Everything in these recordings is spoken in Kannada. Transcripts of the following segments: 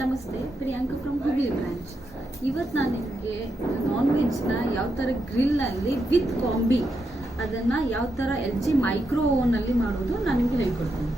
ನಮಸ್ತೆ, ಪ್ರಿಯಾಂಕಾ ಫ್ರಮ್ ಹುಬ್ಳಿ ಬ್ರಾಂಚ್. ಇವತ್ತು ನಾನು ನಿಮಗೆ ನಾನ್ ವೆಜ್ನ ಯಾವ ಥರ ಗ್ರಿಲ್ನಲ್ಲಿ ವಿತ್ ಕಾಂಬಿ ಅದನ್ನು ಯಾವ ಥರ LG ಮೈಕ್ರೋ ಓವನಲ್ಲಿ ಮಾಡೋದು ನಾನು ನಿಮಗೆ ಹೇಳ್ಕೊಡ್ತೀನಿ.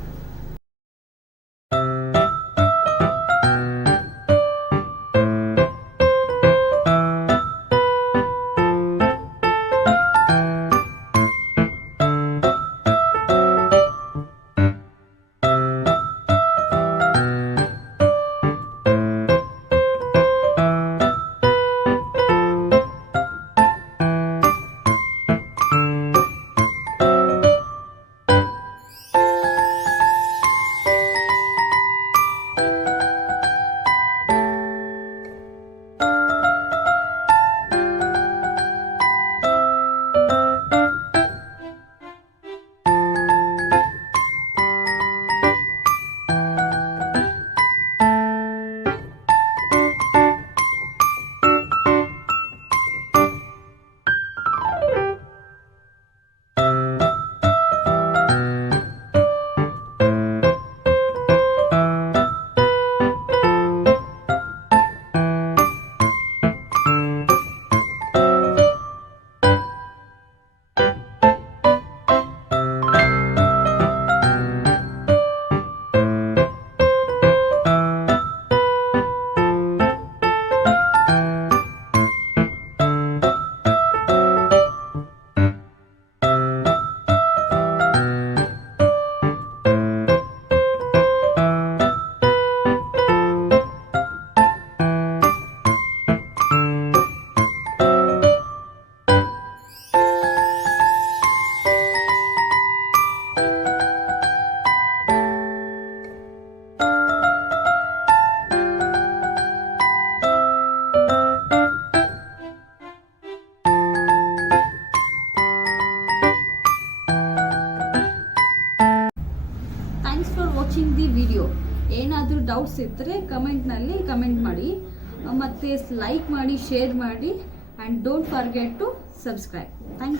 Thanks for watching the video. ಏನಾದರೂ ಡೌಟ್ಸ್ ಇದ್ದರೆ ಕಮೆಂಟ್ನಲ್ಲಿ ಕಮೆಂಟ್ ಮಾಡಿ, ಮತ್ತು ಲೈಕ್ ಮಾಡಿ, ಶೇರ್ ಮಾಡಿ, and don't forget to subscribe. Thank you.